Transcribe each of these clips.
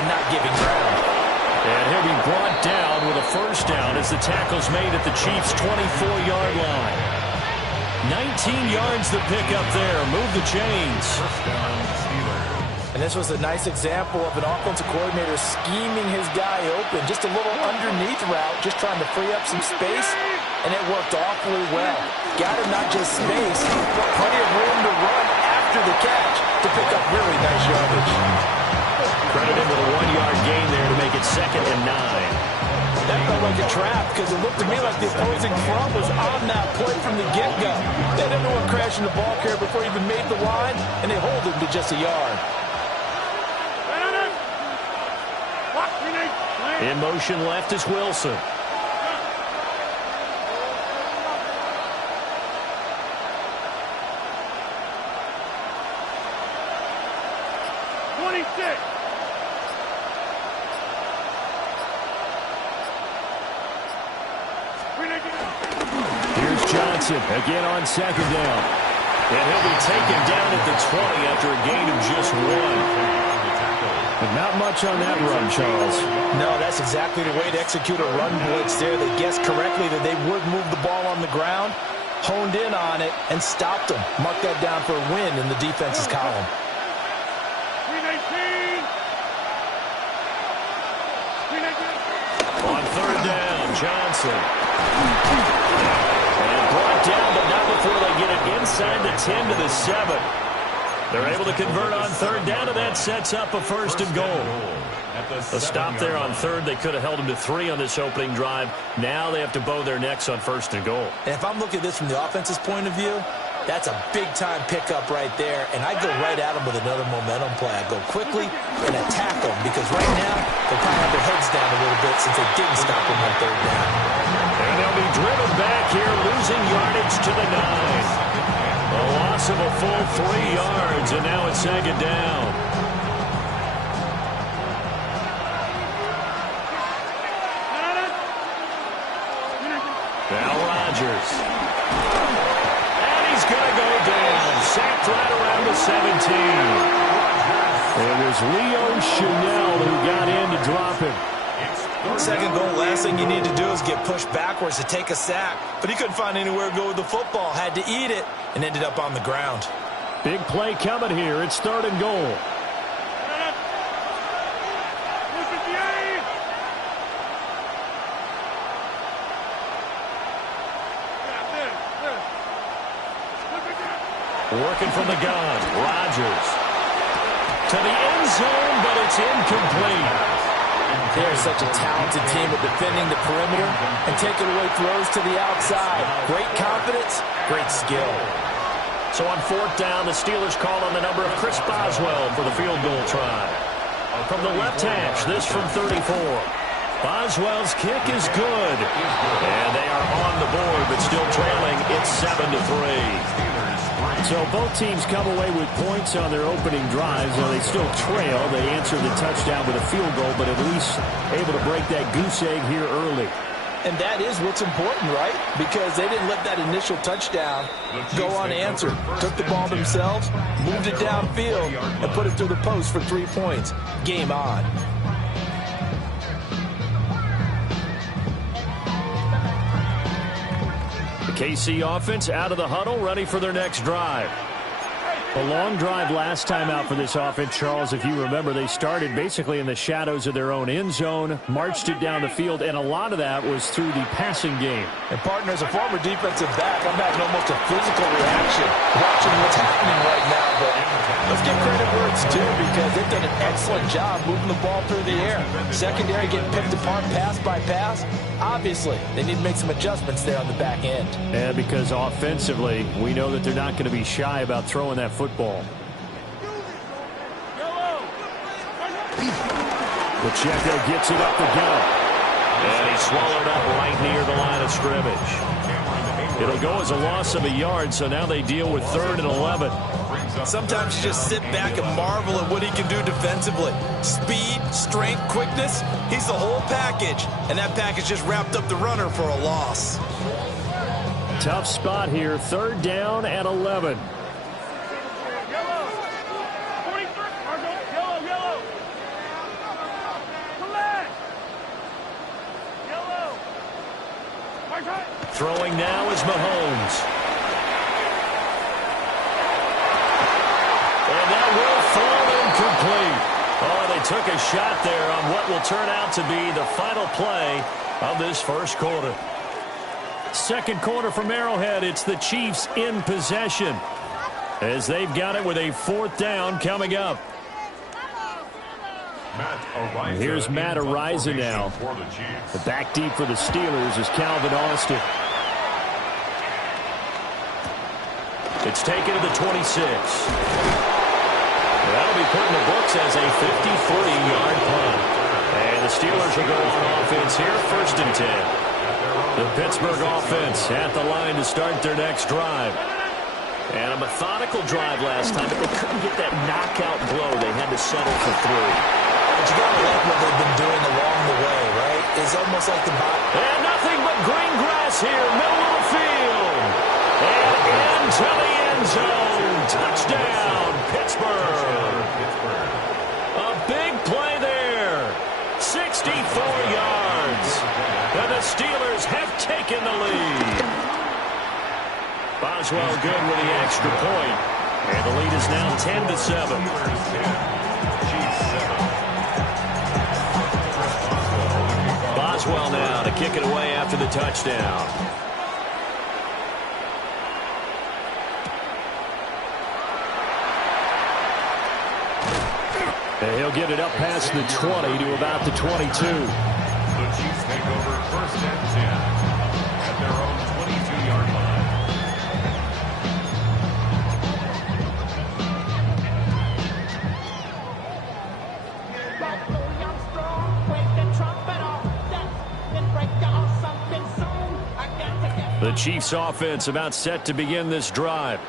and not giving ground. And he'll be brought down with a first down as the tackle's made at the Chiefs' 24-yard line. 19 yards to pick up there. Move the chains. And this was a nice example of an offensive coordinator scheming his guy open. Just a little underneath route, just trying to free up some space, and it worked awfully well. Got him not just space, but plenty of room to run after the catch to pick up really nice yardage. Credited with a 1-yard gain there to make it 2nd and 9. That felt like a trap because it looked to me like the opposing front was on that play from the get-go. They didn't know what crashing the ball carrier before he even made the line, and they hold him to just a yard. In motion left is Wilson. Here's Johnson again on 2nd down. And he'll be taken down at the 20 after a gain of just 1. But not much on that run, Charles. No, that's exactly the way to execute a run blitz there. They guessed correctly that they would move the ball on the ground, honed in on it, and stopped them. Mark that down for a win in the defense's column. On 3rd down, Johnson. And brought down, but not before they get it inside the 10 to the 7. They're able to convert on 3rd down, and that sets up a 1st and goal. A stop there on 3rd. They could have held them to 3 on this opening drive. Now they have to bow their necks on 1st and goal. And if I'm looking at this from the offense's point of view, that's a big-time pickup right there. And I go right at them with another momentum play. I go quickly and attack them because right now they kind of have their heads down a little bit since they didn't stop them on 3rd down. And they'll be driven back here, losing yardage to the 9. A loss of a full 3 yards, and now it's 2nd down. Now Rodgers. And he's going to go down. Sacked right around the 17. It was Leo Chanel who got in to drop him. 2nd goal, last thing you need to do is get pushed backwards to take a sack. But he couldn't find anywhere to go with the football. Had to eat it and ended up on the ground. Big play coming here. It's 3rd and goal. Working from the gun. Rodgers. To the end zone, but it's incomplete. They're such a talented team at defending the perimeter and taking away throws to the outside. Great confidence, great skill. So on 4th down, the Steelers call on the number of Chris Boswell for the field goal try. From the left hash, this from 34. Boswell's kick is good. And they are on the board, but still trailing. It's 7-3. So both teams come away with points on their opening drives. Now they still trail. They answer the touchdown with a field goal, but at least able to break that goose egg here early. And that is what's important, right? Because they didn't let that initial touchdown go unanswered. Took the ball themselves, moved it downfield, and put it through the post for 3 points. Game on. The KC offense out of the huddle, ready for their next drive. A long drive last time out for this offense, Charles. If you remember, they started basically in the shadows of their own end zone, marched it down the field, and a lot of that was through the passing game. And, partner, as a former defensive back, I'm having almost a physical reaction watching what's happening right now. But let's give credit where it's due because they've done an excellent job moving the ball through the air. Secondary getting picked apart pass by pass. Obviously, they need to make some adjustments there on the back end. And because offensively, we know that they're not going to be shy about throwing that football. Pacheco gets it up the gut. And he's swallowed up right near the line of scrimmage. It'll go as a loss of a yard, so now they deal with 3rd and 11. Sometimes you just sit back and marvel at what he can do defensively. Speed, strength, quickness, he's the whole package. And that package just wrapped up the runner for a loss. Tough spot here, 3rd down and 11. Throwing now is Mahomes. And that will fall incomplete. Oh, they took a shot there on what will turn out to be the final play of this first quarter. Second quarter from Arrowhead. It's the Chiefs in possession as they've got it with a 4th down coming up. Here's Matt Ariza now. The back deep for the Steelers is Calvin Austin. It's taken to the 26. That'll be put in the books as a 53-yard punt. And the Steelers will go on offense here, 1st and 10. The Pittsburgh offense at the line to start their next drive. And a methodical drive last time, but they couldn't get that knockout blow. They had to settle for 3. But you got to like what they've been doing along the way, right? It's almost like the bot. And nothing but green grass here, middle of the field. And into the end zone. Touchdown, Pittsburgh. A big play there. 64 yards. And the Steelers have taken the lead. Boswell good with the extra point. And the lead is now 10-7. Boswell now to kick it away after the touchdown. And he'll get it up past the 20 to about the 22. The Chiefs take over 1st and 10 at their own 22-yard line. The Chiefs offense about set to begin this drive.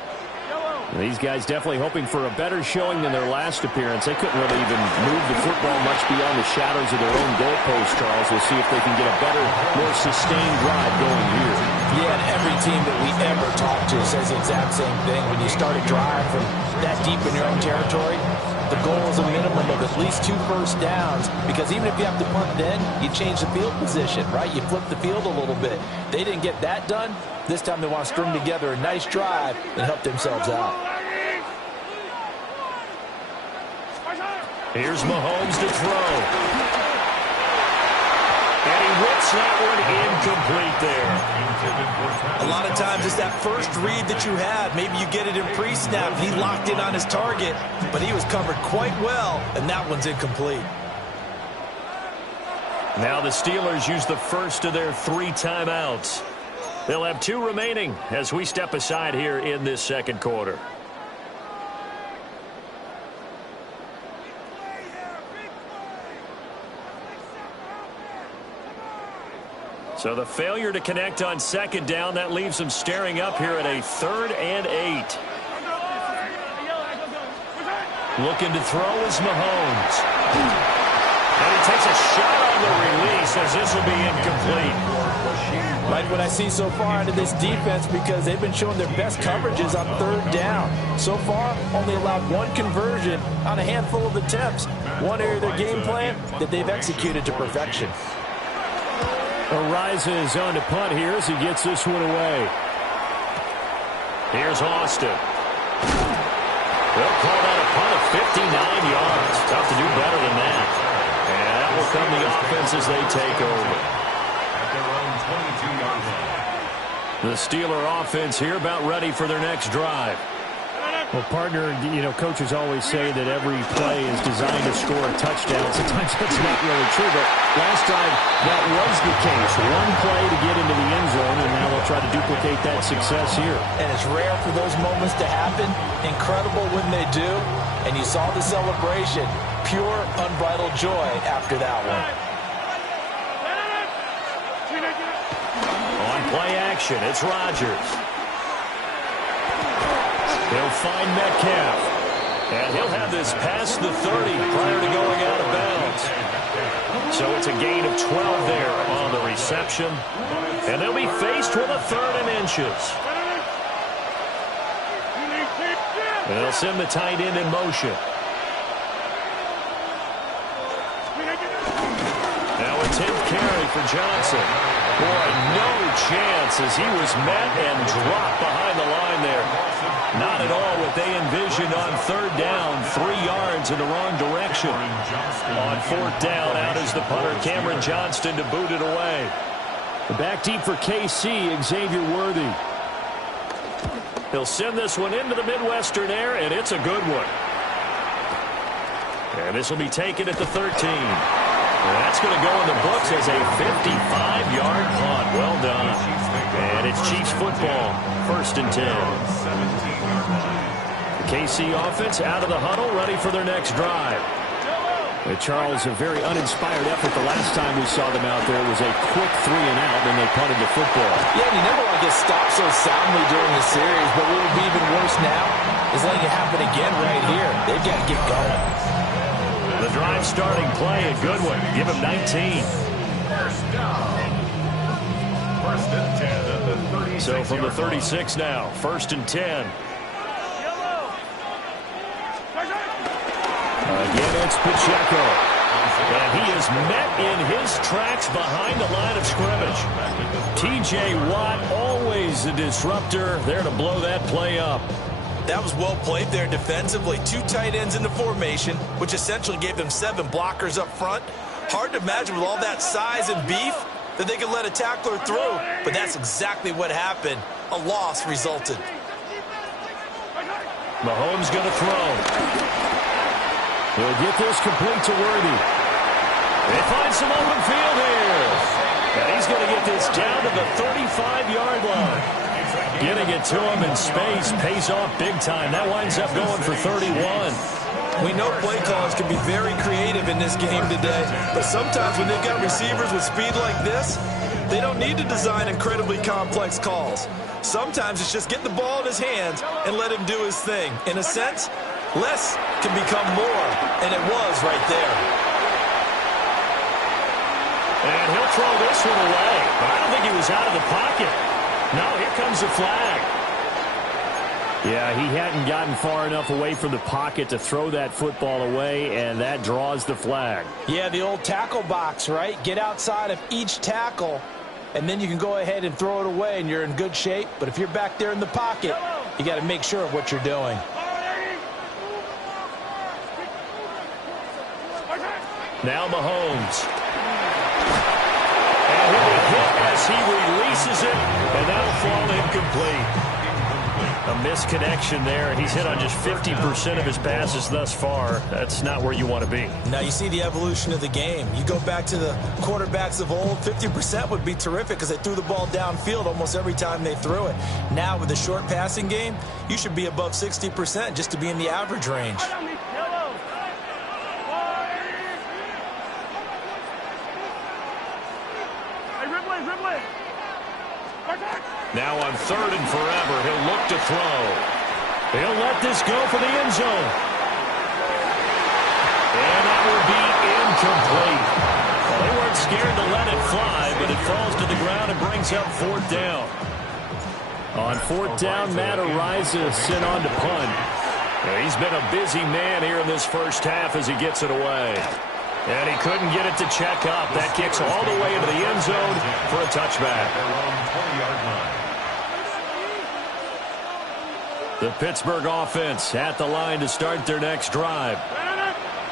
These guys definitely hoping for a better showing than their last appearance. They couldn't really even move the football much beyond the shadows of their own goalpost, Charles. We'll see if they can get a better, more sustained drive going here. Yeah, and every team that we ever talk to says the exact same thing. When you start a drive from that deep in your own territory, the goal is a minimum of at least 2 first downs, because even if you have to punt then, you change the field position, right? You flip the field a little bit. They didn't get that done. This time they want to string together a nice drive and help themselves out. Here's Mahomes to throw. And he whips that one incomplete there. A lot of times it's that first read that you have. Maybe you get it in pre-snap. He locked in on his target, but he was covered quite well, and that one's incomplete. Now the Steelers use the first of their 3 timeouts. They'll have 2 remaining as we step aside here in this second quarter. So the failure to connect on 2nd down, that leaves them staring up here at a 3rd and 8. Looking to throw is Mahomes. And he takes a shot on the release as this will be incomplete. Like what I see so far out of this defense, because they've been showing their best coverages on 3rd down. So far, only allowed 1 conversion on a handful of attempts. One area of their game plan that they've executed to perfection. Ariza is on to punt here as he gets this one away. Here's Austin. They'll call that a punt of 59 yards. Tough to do better than that. And that will come the offense as they take over. At their own 22-yard line. The Steeler offense here about ready for their next drive. Well, partner, you know, coaches always say that every play is designed to score a touchdown. Sometimes that's not really true, but last time that was the case. 1 play to get into the end zone, and now they'll try to duplicate that success here. And it's rare for those moments to happen. Incredible when they do. And you saw the celebration. Pure, unbridled joy after that one. On play action, it's Rodgers. He'll find Metcalf. And he'll have this past the 30 prior to going out of bounds. So it's a gain of 12 there on the reception. And they'll be faced with a 3rd and inches. And they'll send the tight end in motion. Now a 10th carry for Johnson. Boy, no chance as he was met and dropped behind the line there. Not at all what they envisioned on 3rd down. 3 yards in the wrong direction. On 4th down, out is the punter, Cameron Johnston, to boot it away. Back deep for KC, Xavier Worthy. He'll send this one into the Midwestern air, and it's a good one. And this will be taken at the 13. And that's going to go in the books as a 55-yard punt. Well done. And it's Chiefs football. 1st and 10. The KC offense out of the huddle, ready for their next drive. Charles, a very uninspired effort the last time we saw them out there. It was a quick 3 and out, and they punted the football. Yeah, and you never want to get stopped so soundly during the series, but what would be even worse now is letting it happen again right here. They've got to get going. The drive starting play, a good one. Give him 19. First down. 1st and 10 at the 36. So from the 36 now, 1st and 10. Again, it's Pacheco. And he is met in his tracks behind the line of scrimmage. T.J. Watt, always a disruptor, there to blow that play up. That was well played there defensively. 2 tight ends in the formation, which essentially gave them 7 blockers up front. Hard to imagine with all that size and beef that they could let a tackler through, but that's exactly what happened. A loss resulted. Mahomes going to throw. He'll get this complete to Worthy. They find some open field here. And he's going to get this down to the 35-yard line. Getting it to him in space pays off big time. That winds up going for 31. We know play callers can be very creative in this game today, but sometimes when they've got receivers with speed like this, they don't need to design incredibly complex calls. Sometimes it's just get the ball in his hands and let him do his thing. In a sense, less can become more, and it was right there. And he'll throw this one away. But I don't think he was out of the pocket. No, here comes the flag. Yeah, he hadn't gotten far enough away from the pocket to throw that football away, and that draws the flag. Yeah, the old tackle box, right? Get outside of each tackle, and then you can go ahead and throw it away, and you're in good shape. But if you're back there in the pocket, you got to make sure of what you're doing. Now Mahomes. And he'll be hit as he releases it, and that'll fall incomplete. A misconnection there, and he's hit on just 50% of his passes thus far. That's not where you want to be. Now you see the evolution of the game. You go back to the quarterbacks of old, 50% would be terrific because they threw the ball downfield almost every time they threw it. Now with the short passing game, you should be above 60% just to be in the average range. Now on 3rd and forever, he'll look to throw. He'll let this go for the end zone. And that will be incomplete. Well, they weren't scared to let it fly, but it falls to the ground and brings up 4th down. On 4th down, Matt Ariza sent on to punt. He's been a busy man here in this first half as he gets it away. And he couldn't get it to check up. That kicks all the way into the end zone for a touchback. The Pittsburgh offense at the line to start their next drive.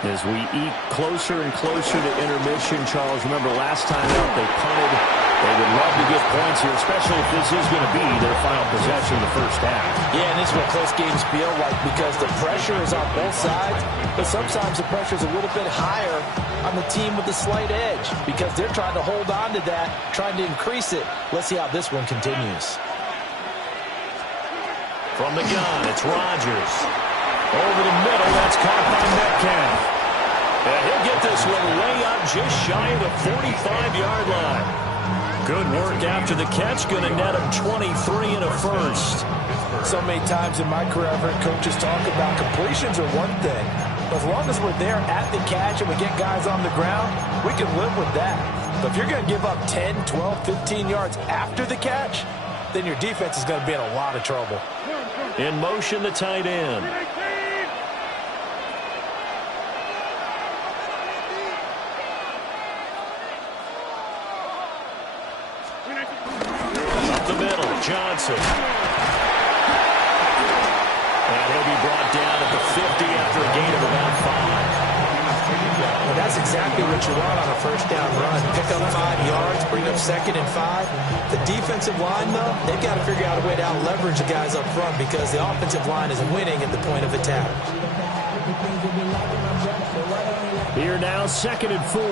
As we eat closer and closer to intermission, Charles, remember last time out they punted. They would love to get points here, especially if this is going to be their final possession of the first half. Yeah, and this is what close games feel like because the pressure is on both sides, but sometimes the pressure is a little bit higher on the team with the slight edge because they're trying to hold on to that, trying to increase it. Let's see how this one continues. From the gun, it's Rodgers. Over the middle, that's caught by Metcalf. And he'll get this one way up just shy of the 45-yard line. Good work after the catch, going to net him 23 and a first. So many times in my career, I've heard coaches talk about completions are one thing. But as long as we're there at the catch and we get guys on the ground, we can live with that. But if you're going to give up 10, 12, 15 yards after the catch, then your defense is going to be in a lot of trouble. In motion, the tight end. Johnson. And he'll be brought down at the 50 after a gain of about 5. Well, that's exactly what you want on a first down run. Pick up 5 yards, bring up 2nd and 5. The defensive line, though, they've got to figure out a way to out-leverage the guys up front because the offensive line is winning at the point of attack. Here now, 2nd and 4.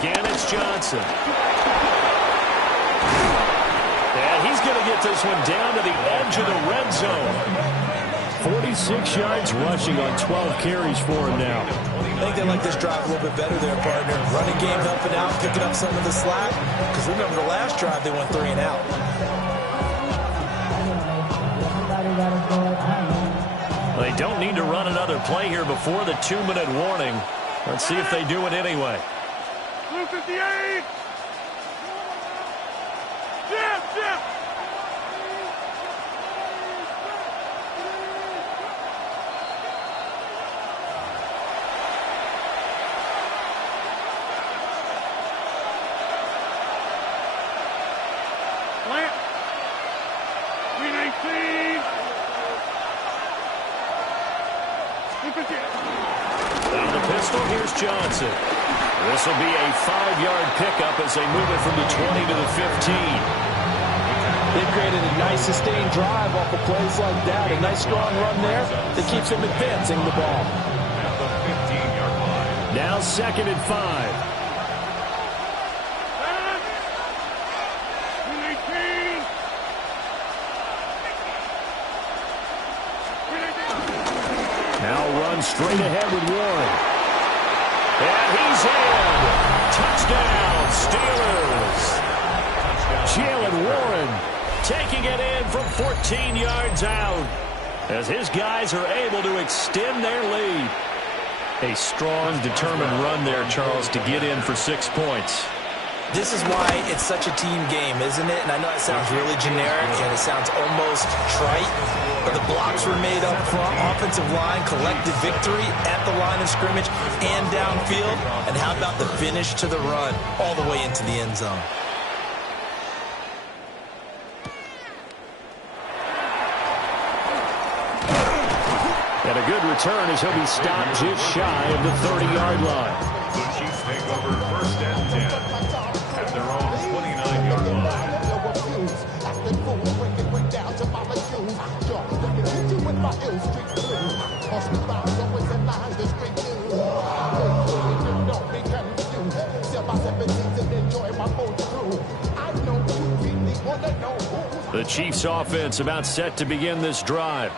Again, it's Johnson. And he's going to get this one down to the edge of the red zone. 46 yards rushing on 12 carries for him now. I think they like this drive a little bit better there, partner. Running game helping out, picking up some of the slack. Because remember, the last drive, they went 3 and out. They don't need to run another play here before the 2-minute warning. Let's see if they do it anyway. Blue 58! Jim! Plant! 319! Down the pistol, here's Johnson. This will be a 5-yard pickup as they move it from the 20 to the 15. They've created a nice sustained drive off of plays like that. A nice strong run there that keeps them advancing the ball. At the 15-yard line. Now 2nd and 5. Now run straight ahead with Warren. And he's in. Touchdown, Steelers. Jalen Warren Taking it in from 14 yards out as his guys are able to extend their lead. A strong, determined run there, Charles, to get in for 6 points. This is why it's such a team game, isn't it? And I know it sounds really generic and it sounds almost trite, but the blocks were made up front, offensive line, collective victory at the line of scrimmage and downfield. And how about the finish to the run all the way into the end zone? And a good return as he'll be stopped just shy of the 30-yard line. The Chiefs take over 1st and 10 at their own 29-yard line. The Chiefs offense about set to begin this drive.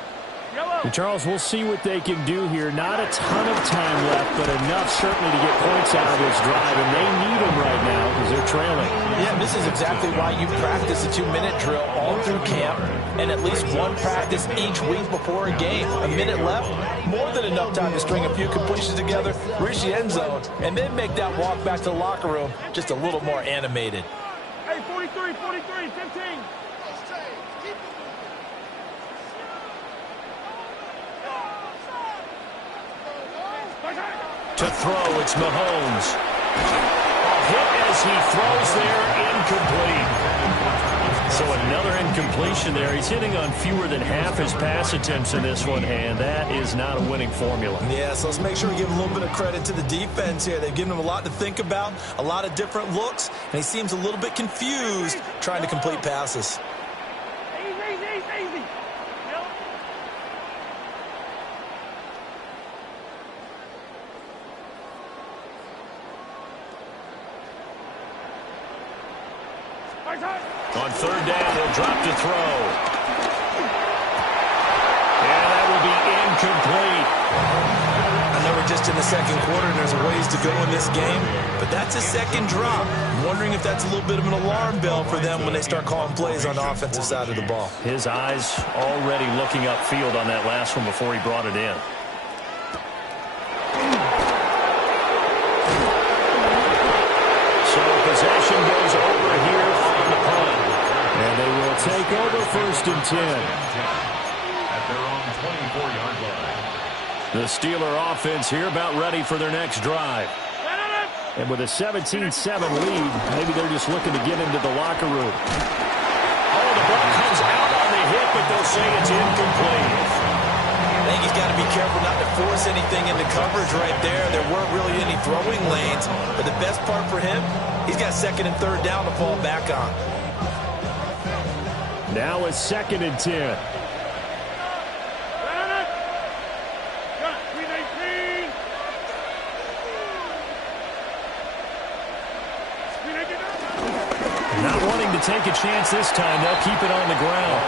And Charles, we'll see what they can do here. Not a ton of time left, but enough certainly to get points out of this drive, and they need them right now because they're trailing. Yeah, this is exactly why you practice a 2-minute drill all through camp and at least one practice each week before a game. A minute left, more than enough time to string a few completions together, reach the end zone, and then make that walk back to the locker room just a little more animated. Hey, 43, 15. To throw, it's Mahomes. A hit as he throws there, incomplete. So another incompletion there. He's hitting on fewer than half his pass attempts in this one, and that is not a winning formula. Yeah, so let's make sure we give a little bit of credit to the defense here. They've given him a lot to think about, a lot of different looks, and he seems a little bit confused trying to complete passes. Easy. On 3rd down, he'll drop to throw. And that will be incomplete. I know we're just in the 2nd quarter and there's a ways to go in this game, but that's a 2nd drop. I'm wondering if that's a little bit of an alarm bell for them when they start calling plays on the offensive side of the ball. His eyes already looking upfield on that last one before he brought it in. So possession goes over here on the punt. And they will take over 1st and 10. At their own 24-yard line. The Steeler offense here about ready for their next drive. And with a 17-7 lead, maybe they're just looking to get into the locker room. Oh, the ball comes out on the hit, but they'll say it's incomplete. I think he's got to be careful not to force anything into coverage right there. There weren't really any throwing lanes. But the best part for him, he's got second and third down to fall back on. Now it's 2nd and 10. Not wanting to take a chance this time, they'll keep it on the ground.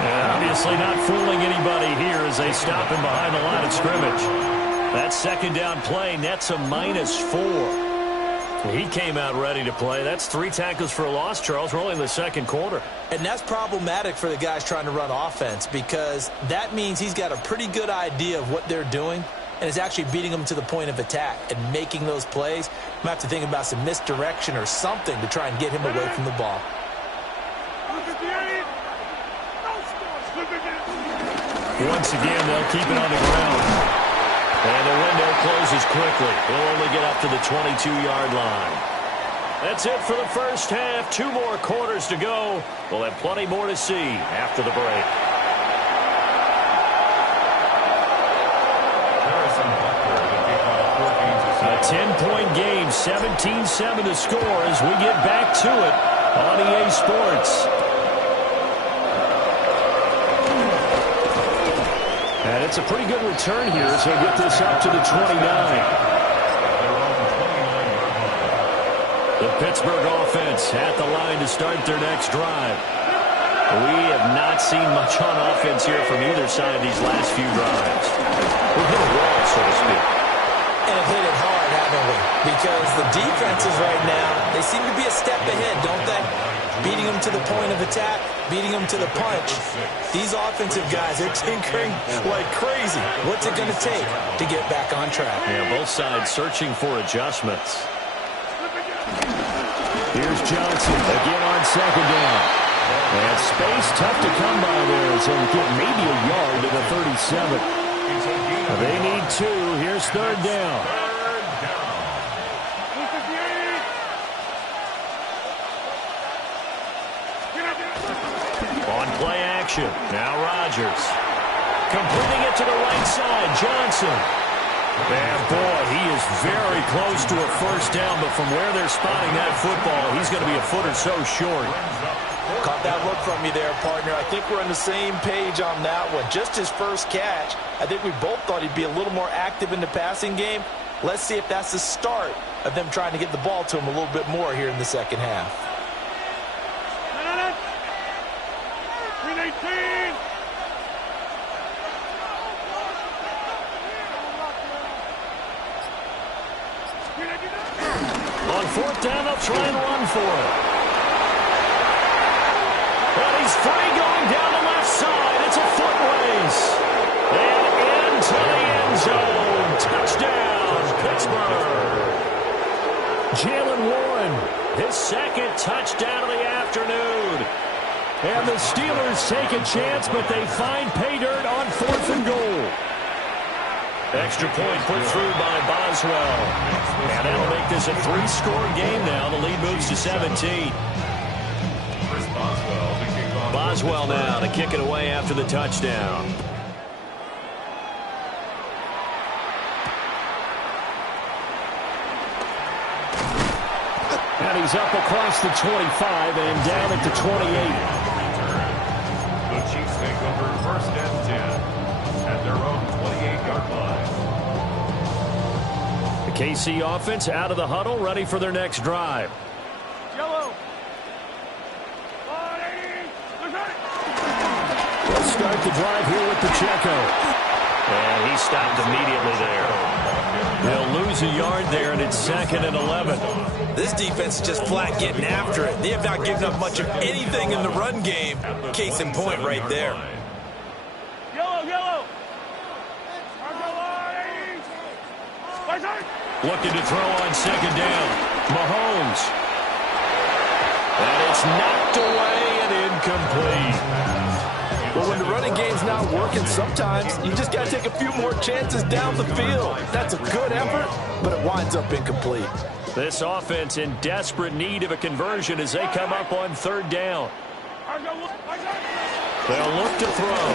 And obviously not fooling anybody here as they stop him behind the line of scrimmage. That second down play nets a -4. He came out ready to play. That's 3 tackles for a loss, Charles. We're only in the second quarter. And that's problematic for the guys trying to run offense because that means he's got a pretty good idea of what they're doing and is actually beating them to the point of attack and making those plays. You might have to think about some misdirection or something to try and get him away from the ball. Once again, they'll keep it on the ground. And the window closes quickly. They'll only get up to the 22-yard line. That's it for the first half. 2 more quarters to go. We'll have plenty more to see after the break. A 10-point game, 17-7 to score as we get back to it on EA Sports. And it's a pretty good return here as they get this up to the 29. The Pittsburgh offense at the line to start their next drive. We have not seen much on offense here from either side these last few drives. We've hit a wall, so to speak. And have hit it hard, haven't we? Because the defenses right now, they seem to be a step ahead, don't they? Beating them to the point of attack, beating them to the punch. These offensive guys, they're tinkering like crazy. What's it going to take to get back on track? Yeah, both sides searching for adjustments. Here's Johnson again on second down. And space tough to come by there as they'll get maybe a yard to the 37. They need 2. Here's third down. On play action. Now Rodgers. Completing it to the right side. Johnson. And boy, he is very close to a first down, but from where they're spotting that football, he's going to be a foot or so short. Caught that look from you there, partner. I think we're on the same page on that one. Just his first catch, I think we both thought he'd be a little more active in the passing game. Let's see if that's the start of them trying to get the ball to him a little bit more here in the second half. On fourth down, they'll try and run for it. And he's free going down the left side. It's a foot race. And into the end zone. Touchdown, Pittsburgh. Jalen Warren, His second touchdown of the afternoon. and the Steelers take a chance, but they find pay dirt on 4th and goal. Extra point put through by Boswell. And that'll make this a 3-score game now. The lead moves to 17. Boswell now to kick it away after the touchdown. And he's up across the 25 and down at the 28. The Chiefs take over 1st and 10 at their own 28-yard line. The KC offense out of the huddle, ready for their next drive. They'll start the drive here with Pacheco. And he stopped immediately there. They'll lose a yard there, and it's 2nd and 11. This defense is just flat getting after it. They have not given up much of anything in the run game. Case in point right there. Looking to throw on 2nd down. Mahomes. And it's knocked away and incomplete. Well, when the running game's not working, sometimes you just got to take a few more chances down the field. That's a good effort, but it winds up incomplete. This offense in desperate need of a conversion as they come up on third down. They'll look to throw.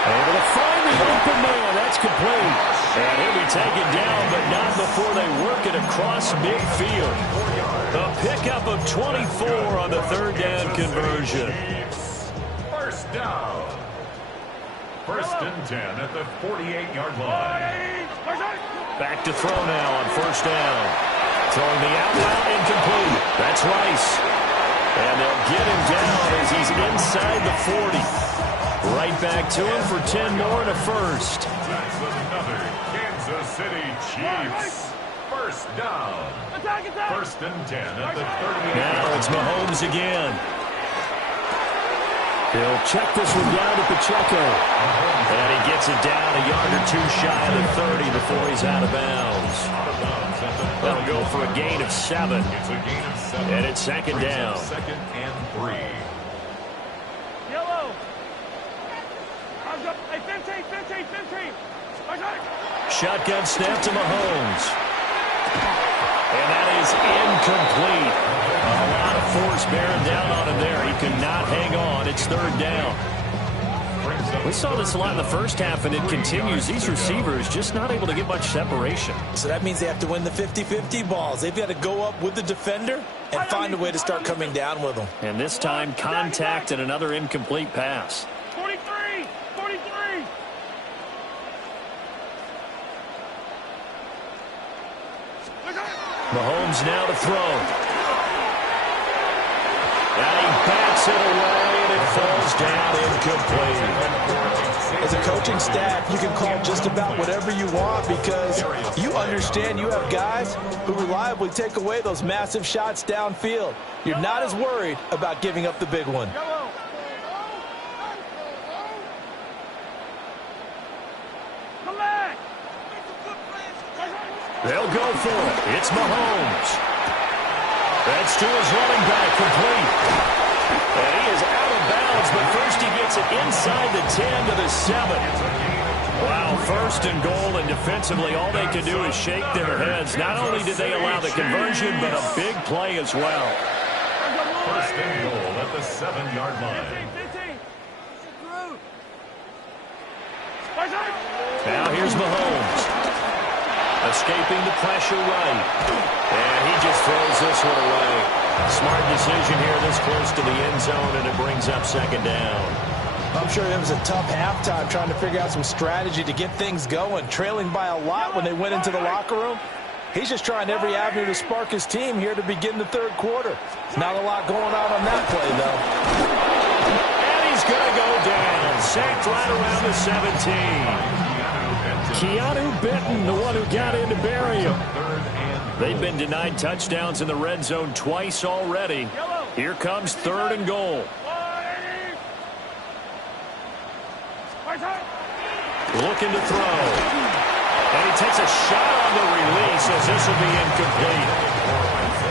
Able to find the open man. That's complete. And he'll be taken down, but not before they work it across midfield. A pickup of 24 on the third down conversion. First down. First and 10 at the 48-yard line. Back to throw now on first down. Throwing the out route incomplete. That's Rice. And they'll get him down as he's inside the 40. Right back to him for 10 more and a first. That's another Kansas City Chiefs. First down. First and 10 at the 38. Now it's Mahomes again. He'll check this one down to Pacheco. And he gets it down a yard or two shy of the 30 before he's out of bounds. That'll go for a gain of 7. It's a gain of 7. And it's second down. Second and 3. Yellow. 15. Shotgun snap to Mahomes. And that is incomplete. A lot of force bearing down on him there. He could not hang on. It's third down. We saw this a lot in the first half, and it continues. These receivers just not able to get much separation. So that means they have to win the 50-50 balls. They've got to go up with the defender and find a way to start coming down with them. And this time, contact and another incomplete pass. 43. Mahomes now to throw. And he bats it away, and it falls down incomplete. As a coaching staff, you can call just about whatever you want because you understand you have guys who reliably take away those massive shots downfield. You're not as worried about giving up the big one. They'll go for it. It's Mahomes. That's to his running back, complete. And he is out of bounds, but first he gets it inside the 10 to the 7. Wow, first and goal, and defensively all they can do is shake their heads. Not only did they allow the conversion, but a big play as well. First and goal at the 7-yard line. Now here's Mahomes. Escaping the pressure right. And he just throws this one away. Smart decision here this close to the end zone, and it brings up second down. I'm sure it was a tough halftime trying to figure out some strategy to get things going, trailing by a lot when they went into the locker room. He's just trying every avenue to spark his team here to begin the third quarter. Not a lot going on that play, though. And he's going to go down. Sacked right around the 17. Keanu Benton, the one who got in to bury him. They've been denied touchdowns in the red zone twice already. Here comes third and goal. Looking to throw. And he takes a shot on the release as this will be incomplete.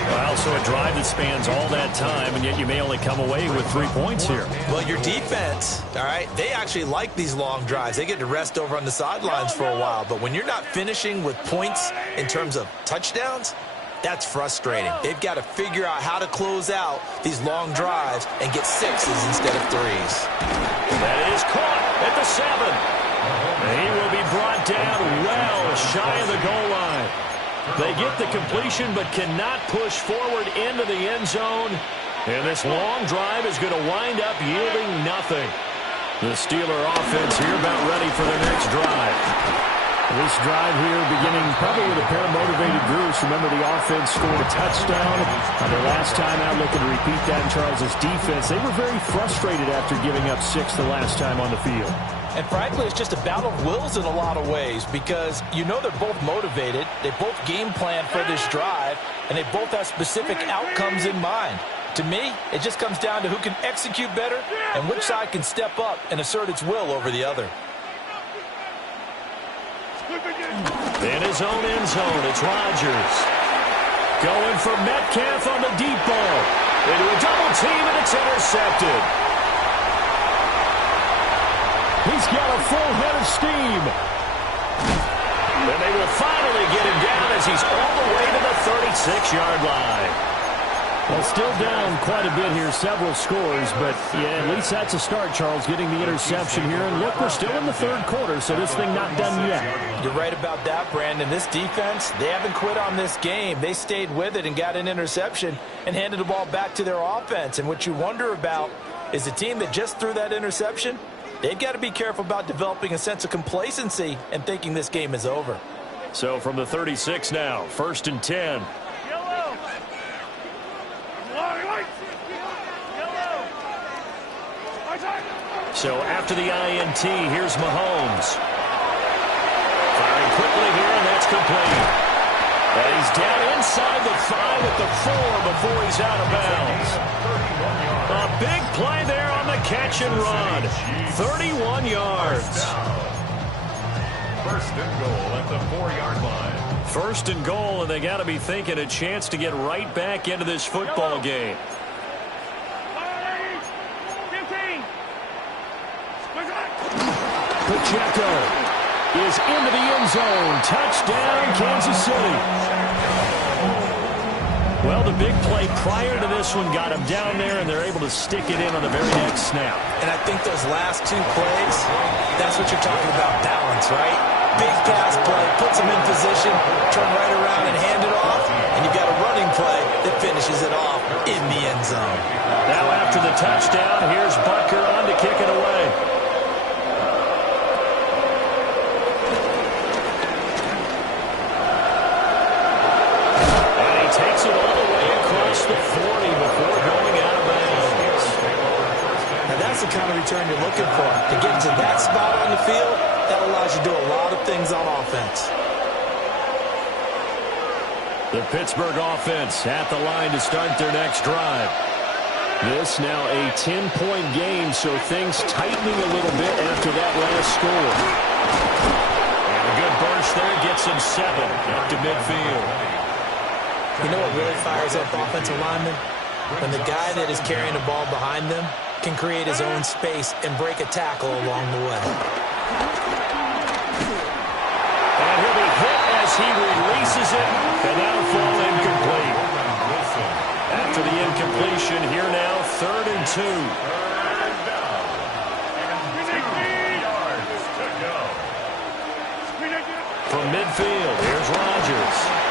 Well, so a drive that spans all that time, and yet you may only come away with 3 points here. Well, your defense, all right, they actually like these long drives. They get to rest over on the sidelines for a while. But when you're not finishing with points in terms of touchdowns, that's frustrating. They've got to figure out how to close out these long drives and get 6s instead of 3s. That is caught at the 7. He will be brought down well shy of the goal line. They get the completion but cannot push forward into the end zone. And this long drive is going to wind up yielding nothing. The Steeler offense here about ready for their next drive. This drive here beginning probably with a pair of motivated Bruce. Remember, the offense scored a touchdown on their last time out, looking to repeat that in Charles' defense. They were very frustrated after giving up 6 the last time on the field. And frankly, it's just a battle of wills in a lot of ways because you know they're both motivated, they both game plan for this drive, and they both have specific outcomes in mind. To me, it just comes down to who can execute better and which side can step up and assert its will over the other. In his own end zone, it's Rodgers. Going for Metcalf on the deep ball. Into a double team, and it's intercepted. He's got a full head of steam. And they will finally get him down as he's all the way to the 36-yard line. Well, still down quite a bit here, several scores, but yeah, at least that's a start, Charles, getting the interception here. And look, we're still in the third quarter, so this thing not done yet. You're right about that, Brandon. This defense, they haven't quit on this game. They stayed with it and got an interception and handed the ball back to their offense. And what you wonder about is the team that just threw that interception, they've got to be careful about developing a sense of complacency and thinking this game is over. So from the 36 now, 1st and 10. So after the INT, here's Mahomes. Firing quickly here, and that's complete. And he's down inside the 5 at the 4 before he's out of bounds. A big play there on the catch and run. 31 yards. First and goal at the 4-yard line. First and goal, and they got to be thinking a chance to get right back into this football game. Pacheco is into the end zone. Touchdown, Kansas City. Well, the big play prior to this one got him down there, and they're able to stick it in on the very next snap. And I think those last two plays, that's what you're talking about, balance, right? Big pass play, puts him in position, turn right around and hand it off, and you've got a running play that finishes it off in the end zone. Now after the touchdown, here's Butker on to kick it away. Takes it all the way across the 40 before going out of bounds. Now that's the kind of return you're looking for. To get to that spot on the field, that allows you to do a lot of things on offense. The Pittsburgh offense at the line to start their next drive. This now a 10-point game, so things tightening a little bit after that last score. And a good burst there gets him 7 up to midfield. You know what really fires up offensive linemen? When the guy that is carrying the ball behind them can create his own space and break a tackle along the way. And he'll be hit as he releases it, and that'll fall incomplete. After the incompletion, here now, 3rd and 2. From midfield, here's Rodgers.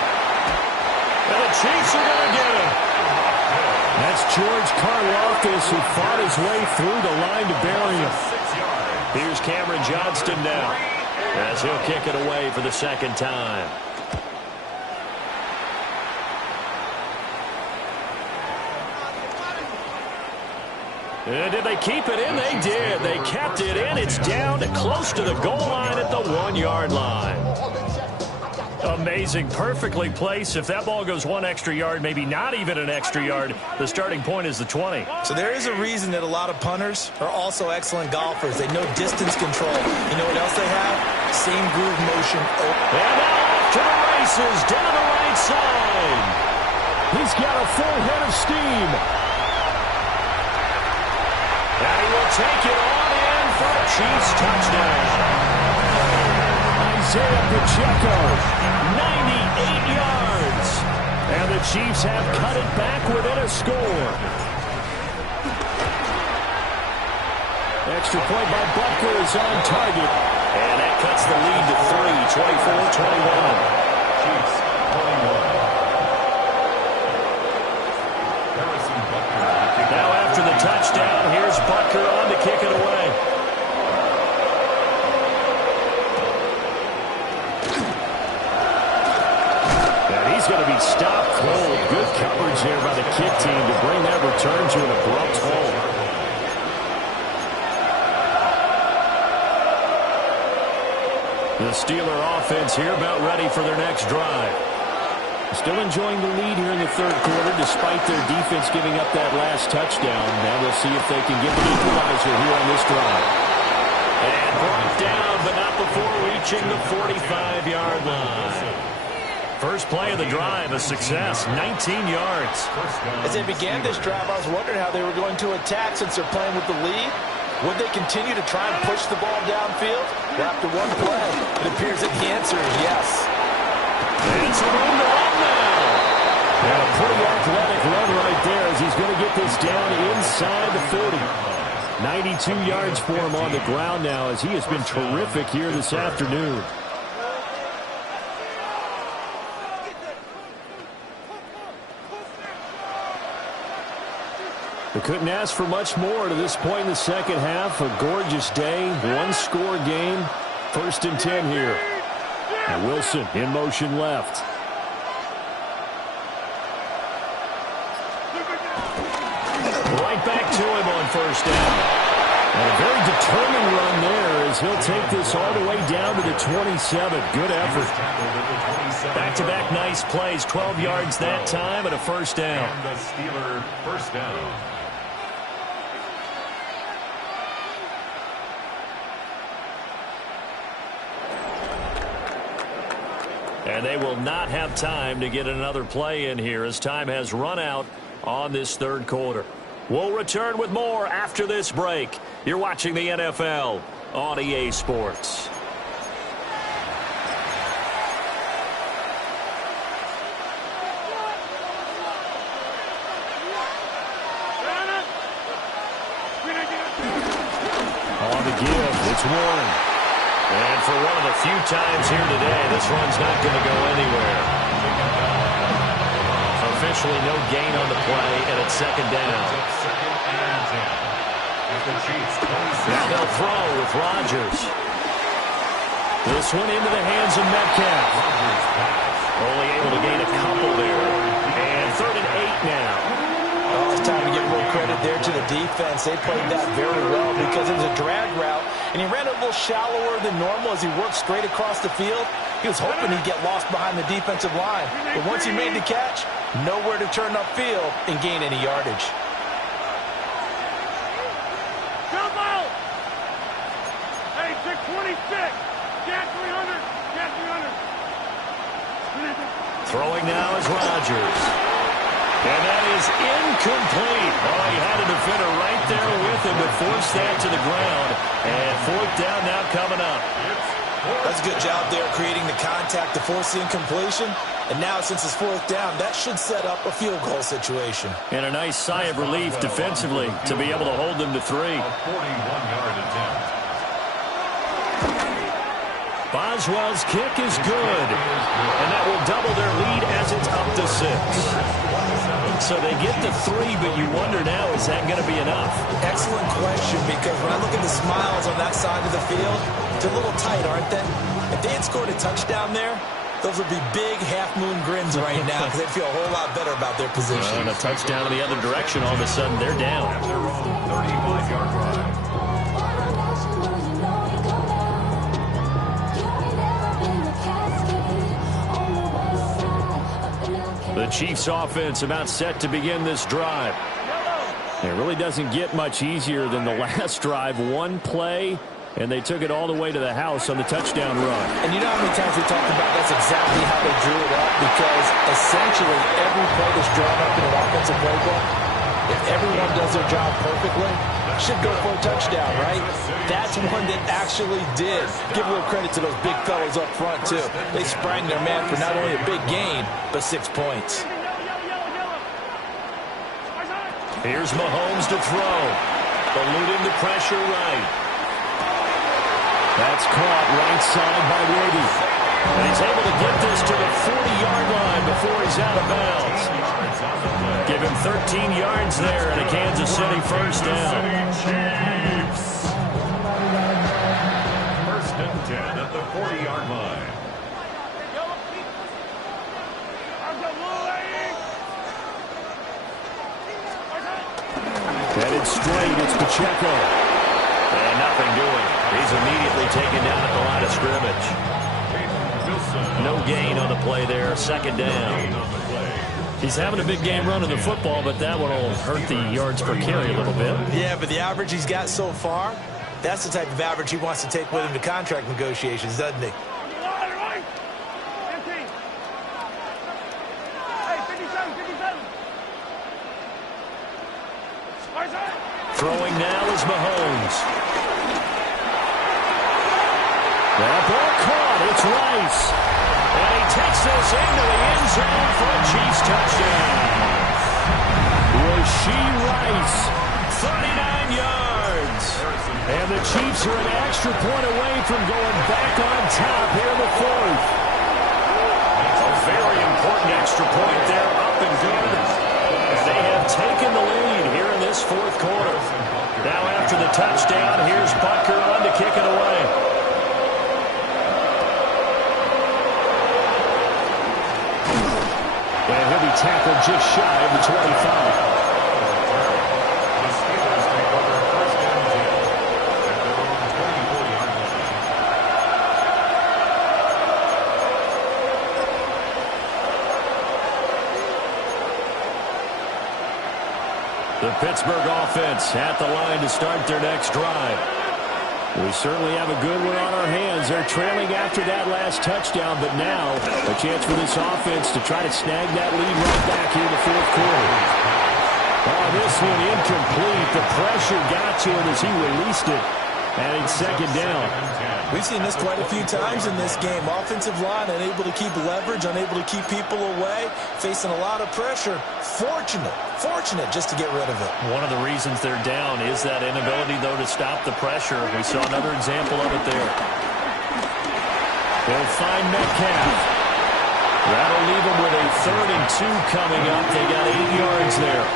And the Chiefs are going to get him. That's George Karlaftis, who fought his way through the line to bury him. Here's Cameron Johnston now, as he'll kick it away for the second time. And did they keep it in? They did. They kept it in. It's down close to the goal line at the 1-yard line. Amazing, perfectly placed. If that ball goes 1 extra yard, maybe not even an extra yard, the starting point is the 20. So there is a reason that a lot of punters are also excellent golfers. They know distance control. You know what else they have? Same groove motion. And now off to the races, down the right side. He's got a full head of steam. And he will take it on in for a Chiefs touchdown. Isaiah Pacheco, 98 yards. And the Chiefs have cut it back within a score. Extra point by Butker is on target. And that cuts the lead to 3, 24-21. Chiefs, 21. Now after the touchdown, here's Butker on to kick it away. He's going to be stopped cold. Good coverage there by the kick team to bring that return to an abrupt halt. The Steeler offense here about ready for their next drive. Still enjoying the lead here in the third quarter despite their defense giving up that last touchdown. Now we'll see if they can get the equalizer here on this drive. And brought down, but not before reaching the 45-yard line. First play of the drive, a success, 19 yards. As they began this drive, I was wondering how they were going to attack since they're playing with the lead. Would they continue to try and push the ball downfield? Well, after one play, it appears that the answer is yes. And it's a run to run now. And a pretty athletic run right there as he's going to get this down inside the 40. 92 yards for him on the ground now as he has been terrific here this afternoon. We couldn't ask for much more to this point in the second half. A gorgeous day, one-score game. 1st and 10 here. And Wilson in motion left. Right back to him on 1st down. And a very determined run there as he'll take this all the way down to the 27. Good effort. Back-to-back nice plays. 12 yards that time and a 1st down. And the Steeler 1st down. And they will not have time to get another play in here as time has run out on this 3rd quarter. We'll return with more after this break. You're watching the NFL on EA Sports. On the give, it's Warren. And for one of the few times here today, this run's not going to go anywhere. Officially no gain on the play, and it's 2nd down. Now they'll throw with Rodgers. This one into the hands of Metcalf. Only able to gain a couple there. And 3rd and 8 now. Oh, it's time to give a little credit there to the defense. They played that very well because it was a drag route, and he ran a little shallower than normal as he worked straight across the field. He was hoping he'd get lost behind the defensive line, but once he made the catch, nowhere to turn upfield and gain any yardage. Jump out! Hey, 626! Get 300! Get 300! Throwing now is Rodgers. And that is incomplete. Oh, he had a defender right there with him to force that to the ground. And 4th down now coming up. That's a good job there creating the contact to force the incompletion. And now since it's 4th down, that should set up a field goal situation. And a nice sigh of relief defensively to be able to hold them to 3. A 41-yard attempt. Boswell's kick is good. And that will double their lead as it's up to 6. So they get to 3, but you wonder now, is that going to be enough? Excellent question, because when I look at the smiles on that side of the field, they're a little tight, aren't they? If they had scored a touchdown there, those would be big half-moon grins right now because they'd feel a whole lot better about their position. And a touchdown in the other direction, all of a sudden they're down. 35-yard drive. The Chiefs offense about set to begin this drive. It really doesn't get much easier than the last drive. One play, and they took it all the way to the house on the touchdown run. And you know how many times we talked about that's exactly how they drew it up, because essentially every play that's drawn up in an offensive playbook, if everyone does their job perfectly, should go for a touchdown, right? That's one that actually did. Give a little credit to those big fellas up front, too. They sprang their man for not only a big gain, but 6 points. Here's Mahomes to throw. Eluding the pressure right. That's caught right side by Brady. And he's able to get this to the 40-yard line before he's out of bounds. Give him 13 yards there and a Kansas City 1st down. Chiefs. 1st and 10 at the 40-yard line. Headed straight, it's Pacheco. And nothing doing. He's immediately taken down at the line of scrimmage. No gain on the play there, 2nd down. He's having a big game running the football, but that one will hurt the yards per carry a little bit. Yeah, but the average he's got so far, that's the type of average he wants to take with him to contract negotiations, doesn't he? Throwing now is Mahomes. That ball caught. It's Rice. And he takes this into the end zone for a Chiefs touchdown. Rasheed Rice, 39 yards. And the Chiefs are an extra point away from going back on top here in the fourth. A very important extra point there, up and good. And they have taken the lead here in this fourth quarter. Now after the touchdown, here's Butker on to kick it away. And he'll be tackled just shy of the 25. The Pittsburgh offense at the line to start their next drive. We certainly have a good one on our hands. They're trailing after that last touchdown, but now a chance for this offense to try to snag that lead right back here in the fourth quarter. Oh, this one incomplete. The pressure got to him as he released it. And it's second down. We've seen this quite a few times in this game. Offensive line unable to keep leverage, unable to keep people away, facing a lot of pressure. Fortunate just to get rid of it. One of the reasons they're down is that inability, though, to stop the pressure. We saw another example of it there. They'll find Metcalf. That'll leave them with a 3rd and 2 coming up. They got 8 yards there.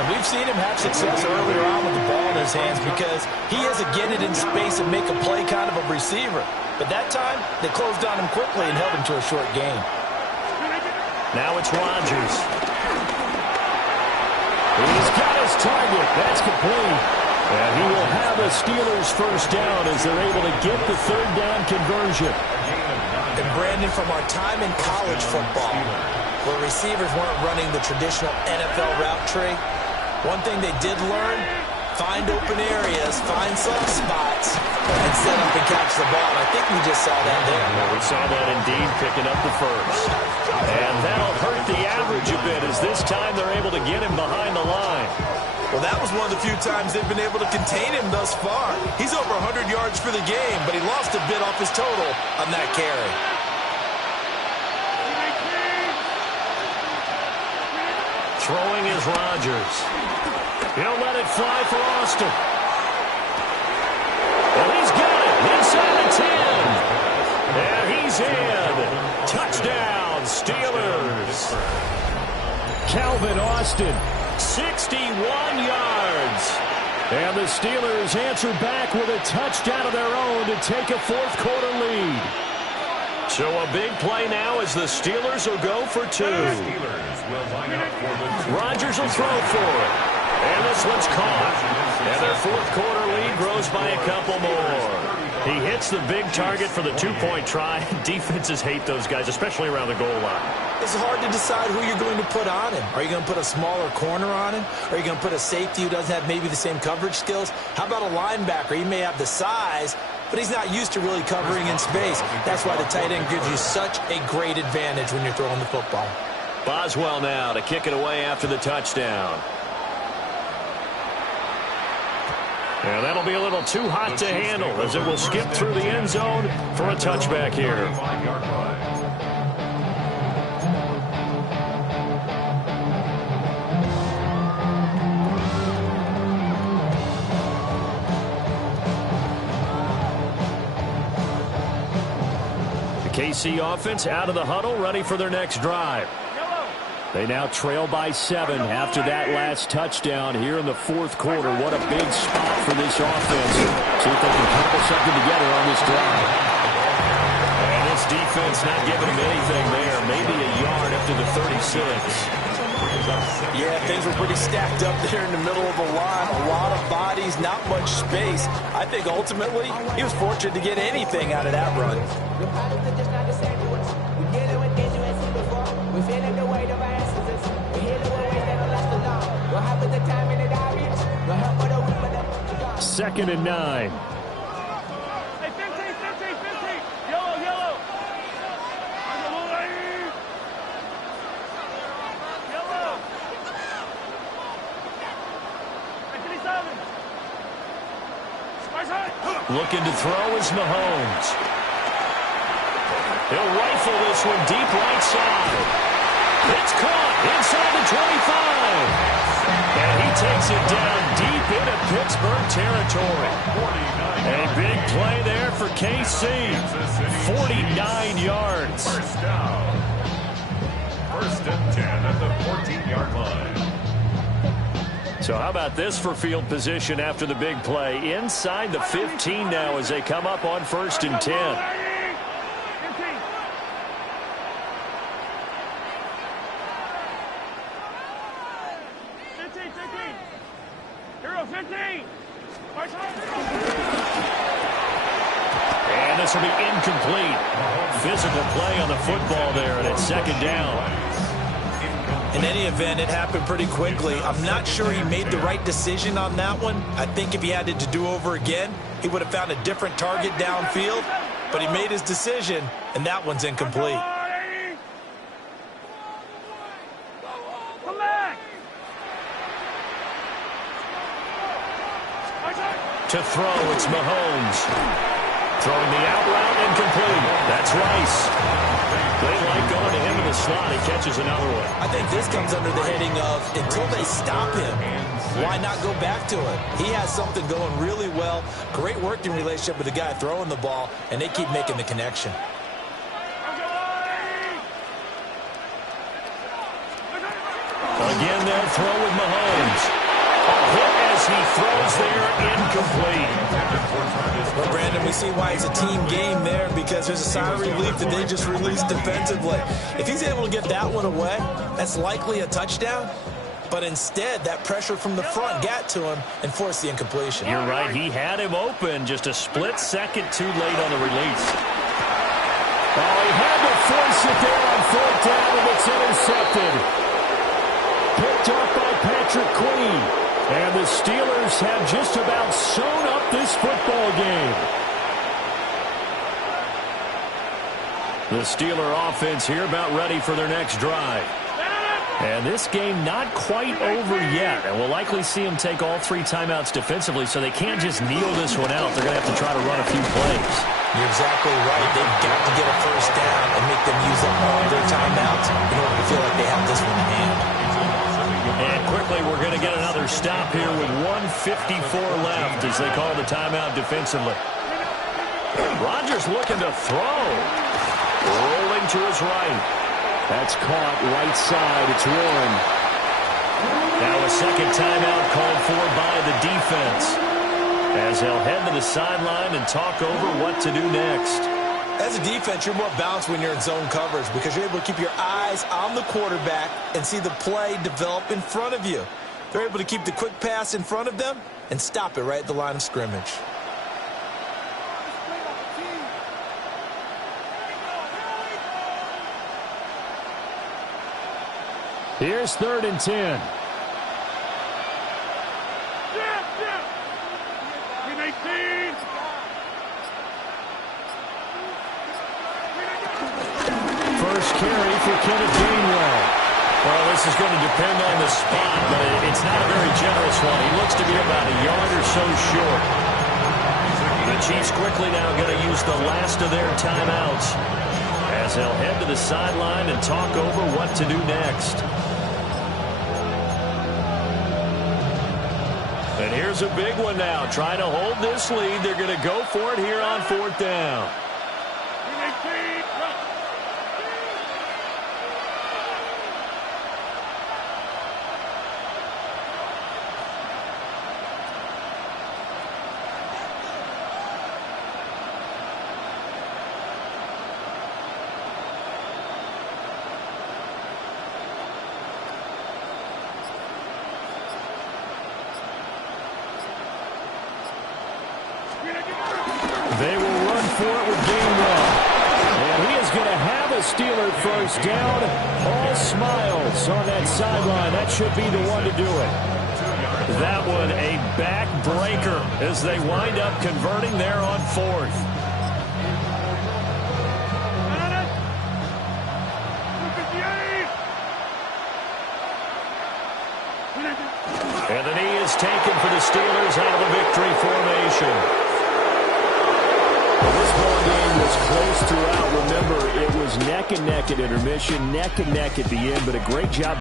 And we've seen him have success earlier on with the ball in his hands because he has to get it in space and make a play kind of a receiver. But that time, they closed on him quickly and held him to a short gain. Now it's Rodgers. He's got his target. That's complete. And he will have the Steelers first down as they're able to get the 3rd down conversion. And Brandon, from our time in college football, where receivers weren't running the traditional NFL route tree, one thing they did learn, find open areas, find soft spots, and set up and catch the ball. And I think we just saw that there. Yeah, we saw that indeed, picking up the first. And that'll hurt the average a bit as this time they're able to get him behind the line. Well, that was one of the few times they've been able to contain him thus far. He's over 100 yards for the game, but he lost a bit off his total on that carry. Throwing is Rodgers. He'll let it fly for Austin. And he's got it inside the 10. And he's in. Touchdown, Steelers. Calvin Austin, 61 yards. And the Steelers answer back with a touchdown of their own to take a fourth quarter lead. So a big play now as the Steelers will go for 2. Rodgers will throw for it. And this one's caught. And their fourth quarter lead grows by a couple more. He hits the big target for the 2-point try. Defenses hate those guys, especially around the goal line. It's hard to decide who you're going to put on him. Are you going to put a smaller corner on him? Are you going to put a safety who doesn't have maybe the same coverage skills? How about a linebacker? He may have the size, but he's not used to really covering in space. That's why the tight end gives you such a great advantage when you're throwing the football. Boswell now to kick it away after the touchdown. And that'll be a little too hot to handle as it will skip through the end zone for a touchback here. The KC offense out of the huddle, ready for their next drive. They now trail by 7 after that last touchdown here in the fourth quarter. What a big spot for this offense. See if they can cobble something together on this drive. And this defense not giving them anything there. Maybe a yard up to the 36. Yeah, things were pretty stacked up there in the middle of the line. A lot of bodies, not much space. I think ultimately he was fortunate to get anything out of that run. Second and 9. Hey, 15. Yellow. Yellow. Looking to throw is Mahomes. He'll rifle this one deep right side. It's caught inside the 25. And he takes it down deep into Pittsburgh territory. A big play there for KC. 49 yards. First down. First and 10 at the 14-yard line. So how about this for field position after the big play? Inside the 15 now as they come up on first and 10. 15. And this will be incomplete. Physical play on the football there, and it's second down. In any event, it happened pretty quickly. I'm not sure he made the right decision on that one. I think if he had it to do over again, he would have found a different target downfield. But he made his decision, and that one's incomplete. To throw, it's Mahomes. Throwing the out route, incomplete. That's Rice. They like going to him in the slot. He catches another one. I think this comes under the heading of, until they stop him, why not go back to it? He has something going really well. Great working relationship with the guy throwing the ball, and they keep making the connection. Again, they'll throw with Mahomes. A hit as he throws there, incomplete. Well, Brandon, we see why it's a team game there, because there's a sigh of relief that they just released defensively. If he's able to get that one away, that's likely a touchdown. But instead, that pressure from the front got to him and forced the incompletion. You're right. He had him open, just a split second too late on the release. Oh, he had to force it there on fourth down, and it's intercepted. Picked up by Patrick Queen. And the Steelers have just about sewn up this football game. The Steeler offense here about ready for their next drive. And this game not quite over yet. And we'll likely see them take all three timeouts defensively, so they can't just kneel this one out. They're going to have to try to run a few plays. You're exactly right. They've got to get a first down and make them use up all their timeouts in order to feel like they have this one in hand. And quickly, we're going to get another stop here with 1:54 left as they call the timeout defensively. Rodgers looking to throw. Rolling to his right. That's caught right side. It's Warren. Now a second timeout called for by the defense, as they'll head to the sideline and talk over what to do next. As a defense, you're more balanced when you're in zone coverage because you're able to keep your eyes on the quarterback and see the play develop in front of you. They're able to keep the quick pass in front of them and stop it right at the line of scrimmage. Here's 3rd and 10. First carry for Kenneth Gainwell. Well, this is going to depend on the spot, but it's not a very generous one. He looks to be about a yard or so short. The Chiefs quickly now going to use the last of their timeouts as they'll head to the sideline and talk over what to do next. And here's a big one now. Trying to hold this lead. They're going to go for it here on 4th down. They will run for it with Gainwell. And he is going to have a Steeler first down. All smiles on that sideline. That should be the one to do it. That one a backbreaker as they wind up converting there on 4th. And the knee is taken for the Steelers out of the victory formation. This ball game was close throughout. Remember, it was neck and neck at intermission, neck and neck at the end, but a great job